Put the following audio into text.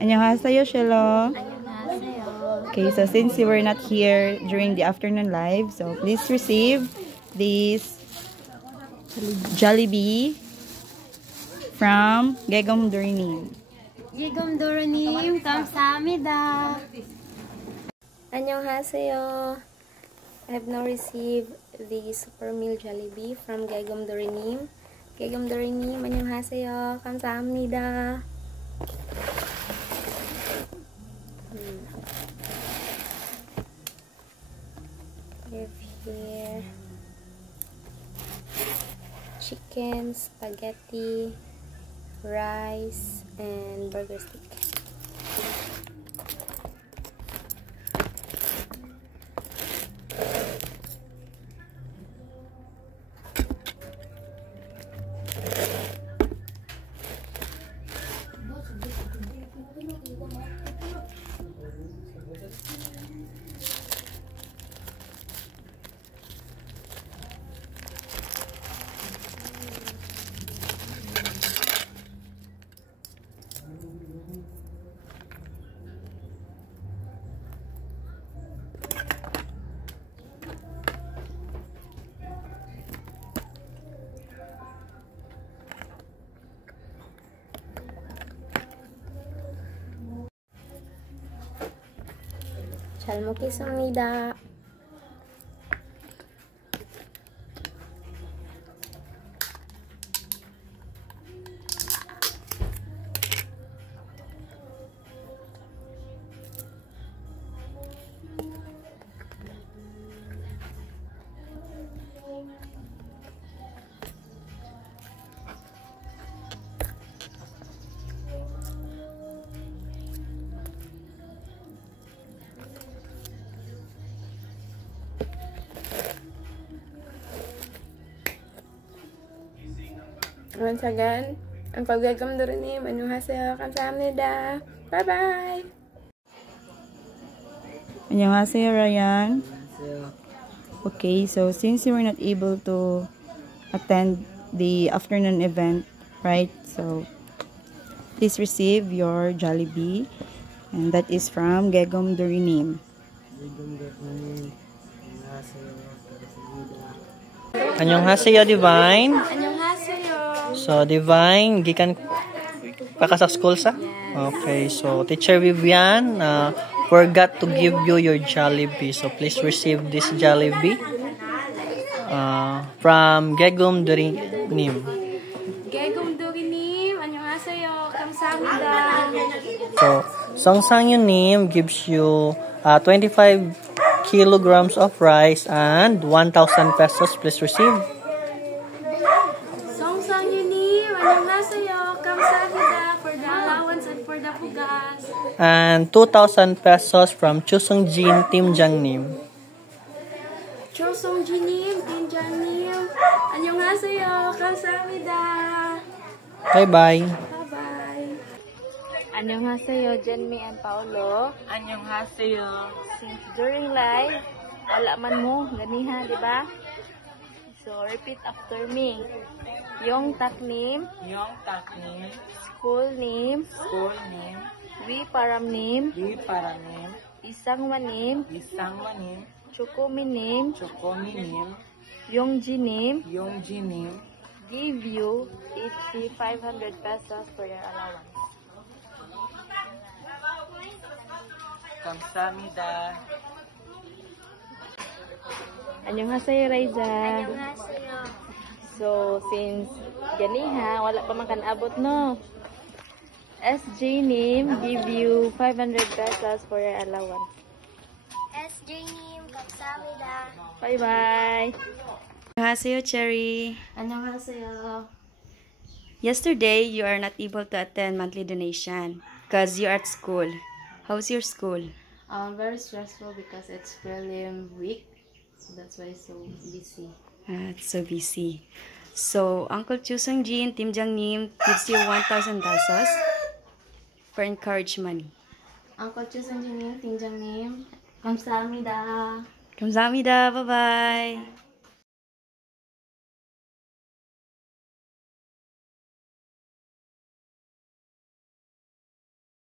안녕하세요, Shelo. 안녕하세요. Okay, so since you were not here during the afternoon live, so please receive this Jollibee from Gegom Durinim. Gegom Durinim, 감사합니다. 안녕하세요. I have now received the Super Meal Jollibee from Gegom Durinim. Gegom Durinim, 안녕하세요. 감사합니다. We have here chicken, spaghetti, rice, and burger stick. 잘 먹겠습니다. Once again, ang Gegom Durinim, 안녕하세요. 감사합니다. Bye bye. 안녕하세요, Ryan. Okay, so since you were not able to attend the afternoon event, right? So please receive your Jollibee, and that is from Gegom Durinim. 안녕하세요, Divine. 안녕하세요. So, Divine, gikan pa ka sa school sa? Okay, so Teacher Vivian forgot to give you your Jollibee. So, please receive this Jollibee from Gegom Durinim. Gegom Durinim, 안녕하세요. 감사합니다. So, Songsang Yunim gives you 25 kilograms of rice and 1,000 pesos. Please receive. Songsang Yunim, 안녕하세요. 감사합니다 for the allowance and for the pugas. And 2,000 pesos from Chusung Jin Timjangnim. Chosong Jinim, Tinjanim, 안녕하세요. 감사합니다. Bye-bye. Bye-bye. 안녕하세요, Jenmy and Paolo. 안녕하세요. Since during live, wala man mo, ganiha, di ba? So, repeat after me. Yung taknim, Yung taknim, school name, school name, we param name, di paranim, isang wanim, isang manim, chukumi name, chokominim, yung name, yung jinim, give you each 500 pesos for your allowance. 감사합니다. Annyeonghaseyo, Raiza. 안녕하세요. So, since ganiha, wala pa man kan abot, no? SJ name give you 500 pesos for your allowance. SJ님, 감사합니다. Bye-bye. 안녕하세요, Cherry. 안녕하세요. Yesterday, you are not able to attend monthly donation because you're at school. How's your school? Very stressful because it's prelim week. So that's why it's so busy. It's so busy. So, Uncle Chusung Jin, Tim Jang Nim gives you 1,000 pesos for encourage money. Uncle Chusung Jinim, Tinjangnim, 감사합니다. 감사합니다. Bye-bye.